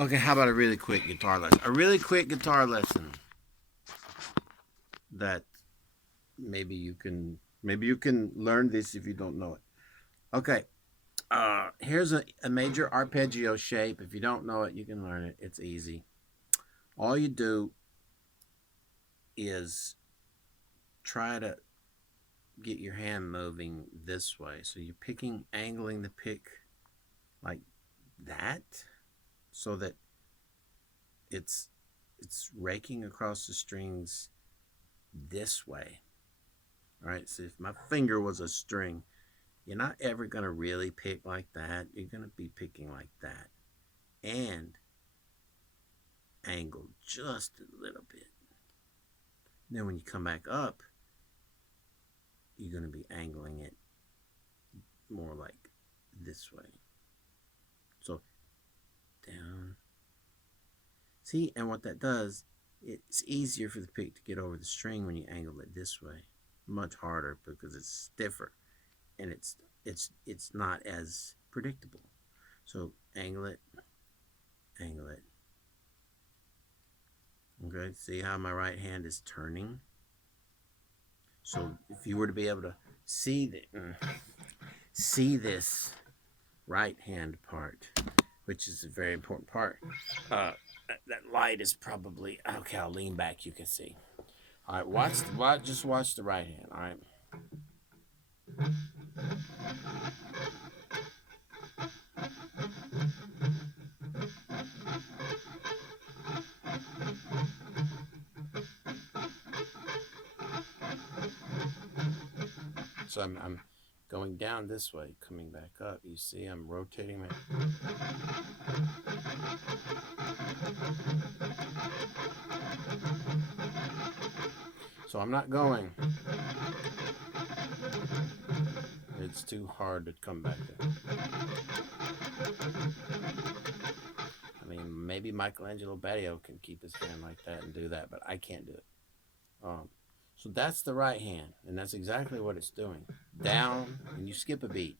Okay, how about a really quick guitar lesson? A really quick guitar lesson that maybe you can learn this if you don't know it. Okay, here's a major arpeggio shape. If you don't know it, you can learn it. It's easy. All you do is try to get your hand moving this way. So you're angling the pick like that, so that it's raking across the strings this way. All right, so if my finger was a string, you're not ever going to really pick like that. You're going to be picking like that and angle just a little bit. And then when you come back up, you're going to be angling it more like this way. So down. See, and what that does, it's easier for the pick to get over the string when you angle it this way. Much harder because it's stiffer and it's not as predictable. So angle it. Okay, see how my right hand is turning? So if you were to be able to see this right hand part, which is a very important part, that light is probably okay. I'll lean back. You can see. All right, just watch the right hand. All right. So I'm going down this way, coming back up. You see, I'm rotating my. So I'm not going. It's too hard to come back there. I mean, maybe Michelangelo Battio can keep his hand like that and do that, but I can't do it. So that's the right hand, and that's exactly what it's doing. Down, and you skip a beat,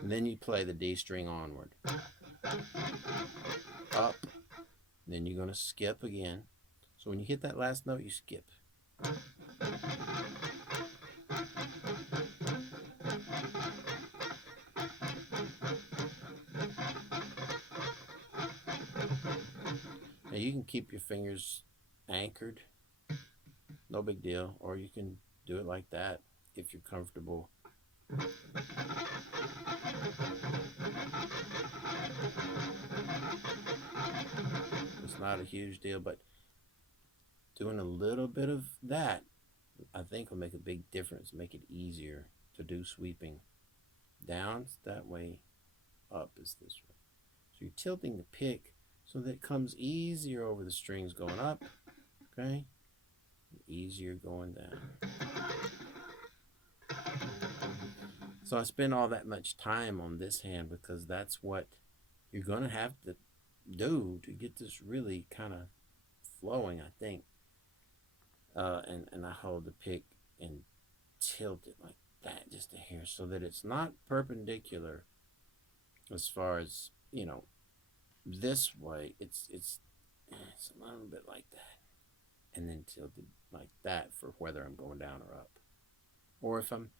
and then you play the D string onward. Up, and then you're going to skip again. So when you hit that last note, you skip. Now you can keep your fingers anchored. No big deal. Or you can do it like that if you're comfortable. It's not a huge deal, but doing a little bit of that, I think, will make a big difference, make it easier to do sweeping. Down's that way, up is this way. So you're tilting the pick so that it comes easier over the strings going up, okay? Easier going down. So I spend all that much time on this hand because that's what you're going to have to do to get this really kind of flowing, I think. And I hold the pick and tilt it like that just a hair so that it's not perpendicular as far as, you know, this way. It's a little bit like that. And then tilted like that for whether I'm going down or up. Or if I'm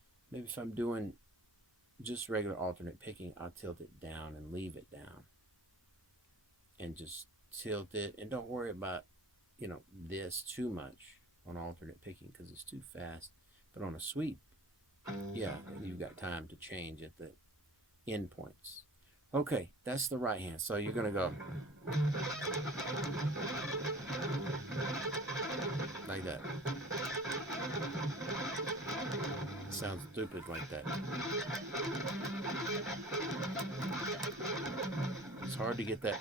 doing just regular alternate picking, I'll tilt it down and leave it down. And just tilt it, and don't worry about, you know, this too much on alternate picking because it's too fast. But on a sweep, yeah, you've got time to change at the end points. Okay, that's the right hand. So you're gonna go like that. It sounds stupid like that. It's hard to get that.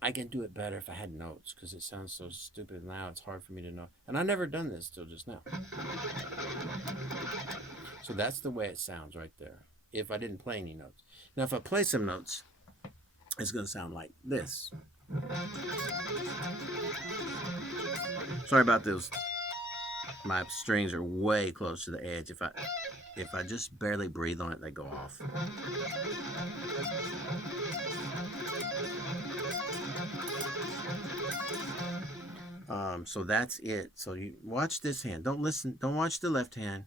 I can do it better if I had notes because it sounds so stupid now. It's hard for me to know. And I've never done this till just now. So that's the way it sounds right there. If I didn't play any notes. Now if I play some notes, it's going to sound like this. Sorry about those my strings are way close to the edge. If I just barely breathe on it, they go off. So that's it. So you watch this hand. Don't listen. Don't watch the left hand.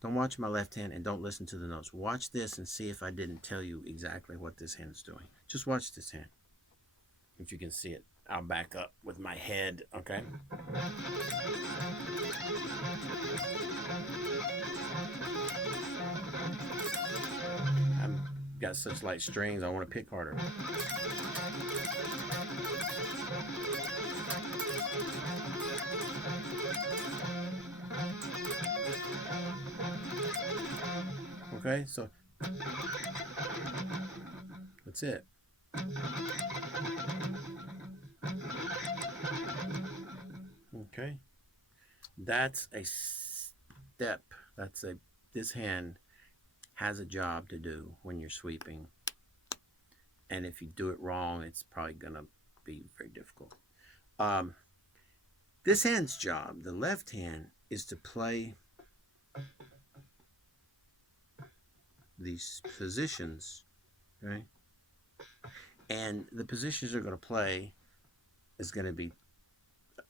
Don't watch my left hand, and don't listen to the notes. Watch this and see if I didn't tell you exactly what this hand is doing. Just watch this hand. If you can see it, I'll back up with my head, okay? I've got such light strings, I want to pick harder. Okay, so that's it. Okay, that's a step. This hand has a job to do when you're sweeping, and if you do it wrong, it's probably gonna be very difficult. This hand's job, the left hand, is to play these positions, okay? And the positions they're going to play is going to be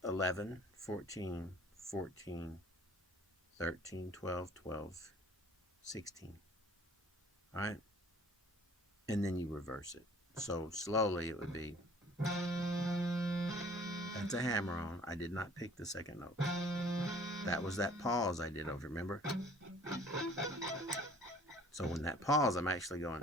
11, 14, 14, 13, 12, 12, 16. All right? And then you reverse it. So slowly it would be, that's a hammer on. I did not pick the second note. That was that pause I did over, remember? So when that pause, I'm actually going.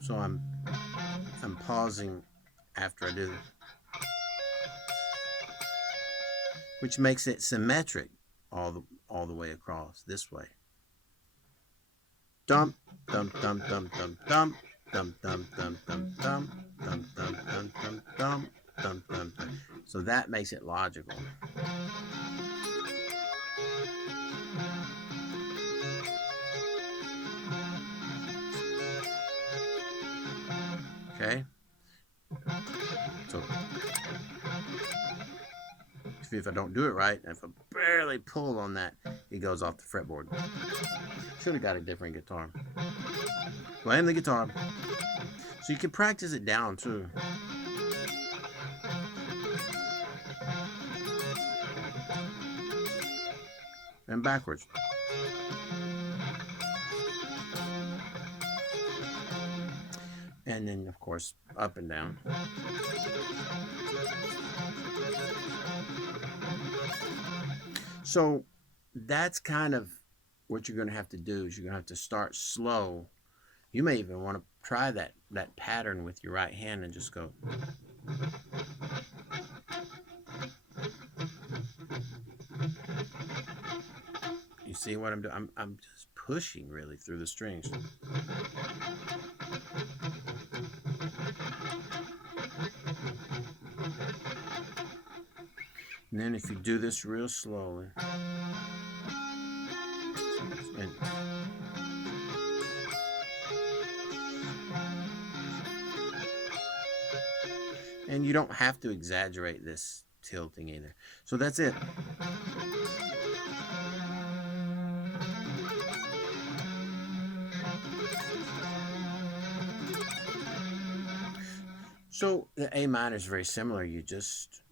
So I'm pausing after I do, which makes it symmetric all the way across this way. Dump, dump, dump, dump, dump, dump, dump, dump, dump, dump, dump, dump, dump, dump, dump, dump, dump, dump. So that makes it logical. Okay? So if I don't do it right, if I barely pull on that, it goes off the fretboard. Should have got a different guitar. Blame the guitar. So you can practice it down too. And backwards. And then, of course, up and down. So that's kind of what you're going to have to do, is you're going to have to start slow. You may even want to try that pattern with your right hand and just go. You see what I'm doing? I'm just pushing really through the strings. And then if you do this real slowly, and you don't have to exaggerate this tilting either. So that's it. So the A minor is very similar. You just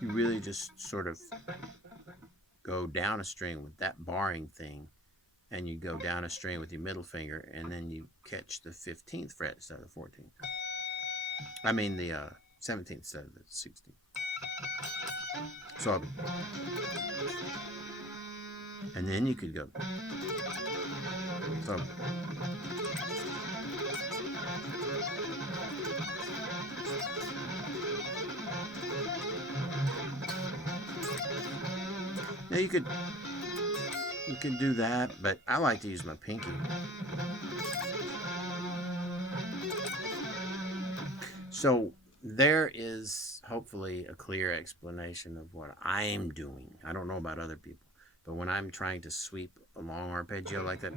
really just sort of go down a string with that barring thing, and you go down a string with your middle finger, and then you catch the 15th fret instead of the 14th. I mean the 17th instead of the 16th. So, and then you could go. So, now you could do that, but I like to use my pinky. So there is hopefully a clear explanation of what I am doing. I don't know about other people, but when I'm trying to sweep a long arpeggio like that,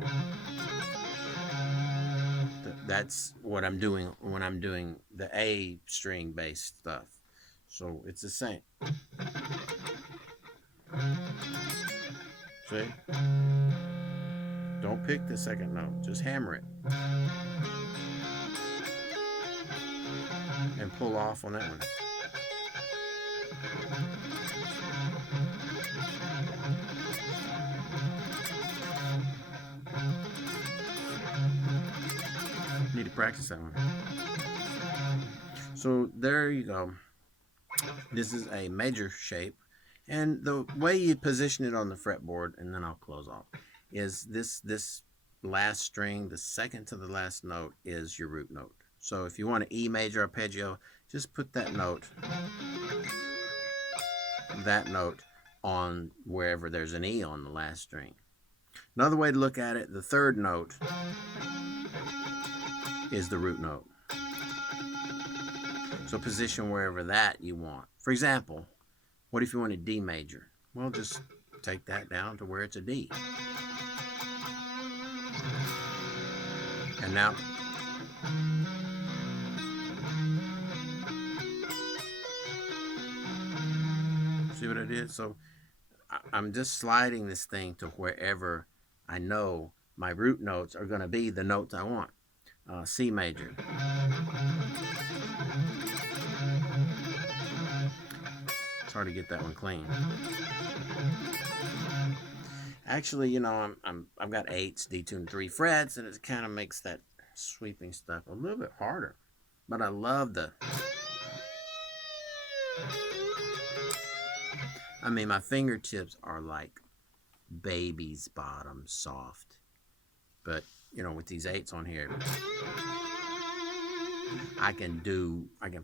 that's what I'm doing when I'm doing the A string based stuff. So it's the same. See? Don't pick the second note, just hammer it. And pull off on that one. Need to practice that one. So there you go. This is a major shape, and the way you position it on the fretboard, and then I'll close off, is this last string, the second to the last note, is your root note. So if you want an E major arpeggio, just put that note on wherever there's an E on the last string. Another way to look at it, the third note is the root note. So position wherever that you want. For example, what if you want a D major? Well, just take that down to where it's a D. And now, see what I did? So I'm just sliding this thing to wherever I know my root notes are going to be the notes I want. C major. It's hard to get that one clean. Actually, you know, I've got 8s, detuned 3 frets, and it kind of makes that sweeping stuff a little bit harder. But I love the... I mean, my fingertips are like baby's bottom, soft. But, you know, with these 8s on here, I can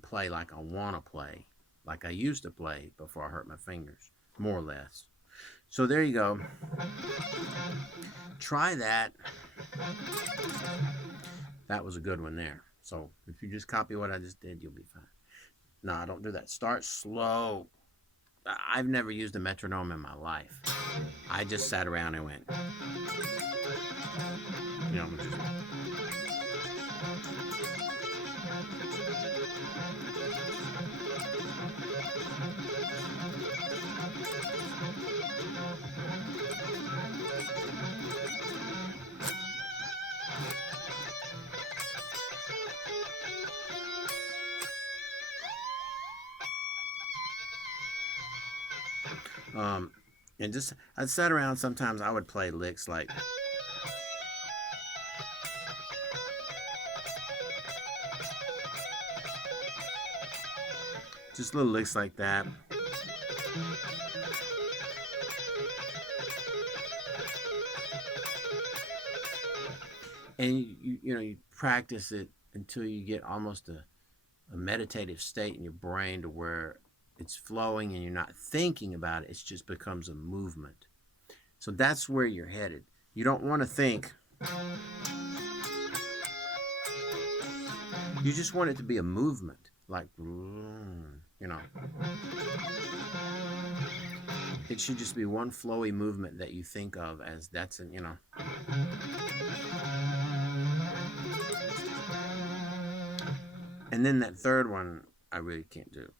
play like I want to play, like I used to play before I hurt my fingers, more or less. So there you go. Try that. That was a good one there. So if you just copy what I just did, you'll be fine. No, don't do that. Start slow. I've never used a metronome in my life. I just sat around and went, you know, just... and just, I'd sat around, sometimes I would play licks like, just little licks like that. And you practice it until you get almost a meditative state in your brain to where it's flowing and you're not thinking about it. It just becomes a movement. So that's where you're headed. You don't want to think. You just want it to be a movement, like, you know. It should just be one flowy movement that you think of as that's an, you know. And then that third one, I really can't do.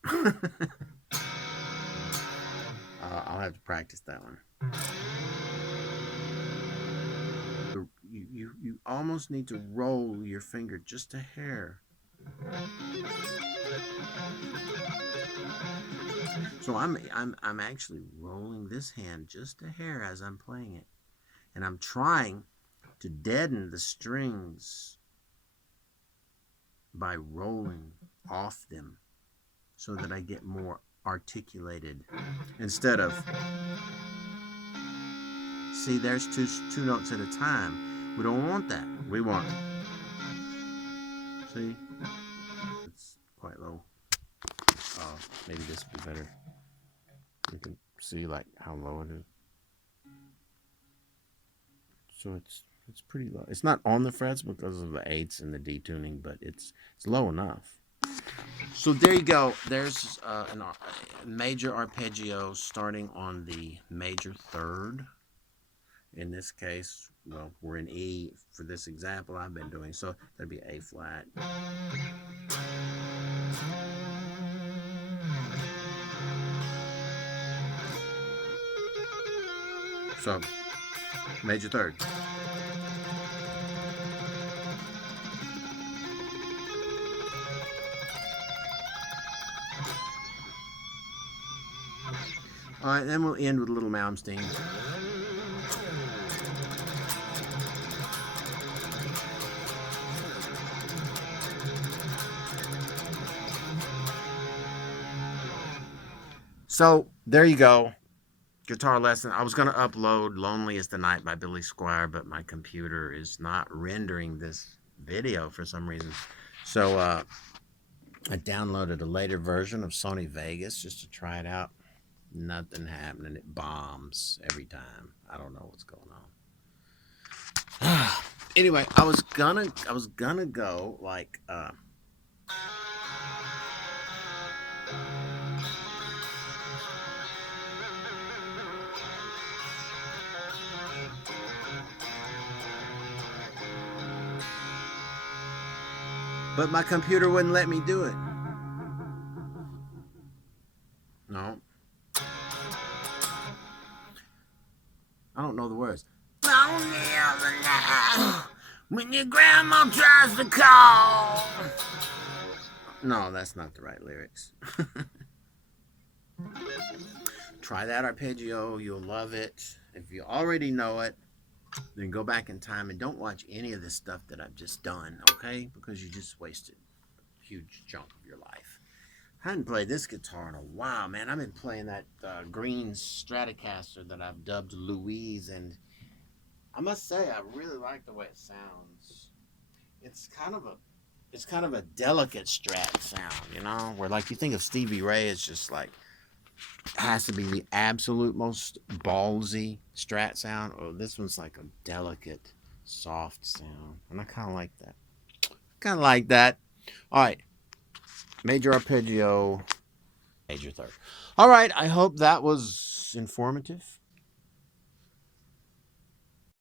I'll have to practice that one. You almost need to roll your finger just a hair. So I'm actually rolling this hand just a hair as I'm playing it, and I'm trying to deaden the strings by rolling off them so that I get more articulated instead of, see, there's two notes at a time. We don't want that. We want, see, it's quite low. Maybe this would be better. You can see like how low it is. So it's pretty low. It's not on the frets because of the 8s and the detuning, but it's low enough. So there you go. There's a major arpeggio starting on the major third. In this case, well, we're in E for this example I've been doing. So that'd be A flat. So major third. All right, then we'll end with a little Malmsteen. So there you go. Guitar lesson. I was going to upload Lonely is the Night by Billy Squier, but my computer is not rendering this video for some reason. So I downloaded a later version of Sony Vegas just to try it out. Nothing happening. It bombs every time. I don't know what's going on. Anyway, I was gonna go like but my computer wouldn't let me do it. No. I don't know the words. When your grandma tries to call. No, that's not the right lyrics. Try that arpeggio. You'll love it. If you already know it, then go back in time and don't watch any of this stuff that I've just done, okay? Because you just wasted a huge chunk of your life. I hadn't played this guitar in a while, man. I've been playing that green Stratocaster that I've dubbed Louise, and I must say I really like the way it sounds. It's kind of a delicate Strat sound, you know, where like you think of Stevie Ray, it's just like has to be the absolute most ballsy Strat sound. Or this one's like a delicate, soft sound, and I kind of like that. All right. Major arpeggio, major third. All right, I hope that was informative.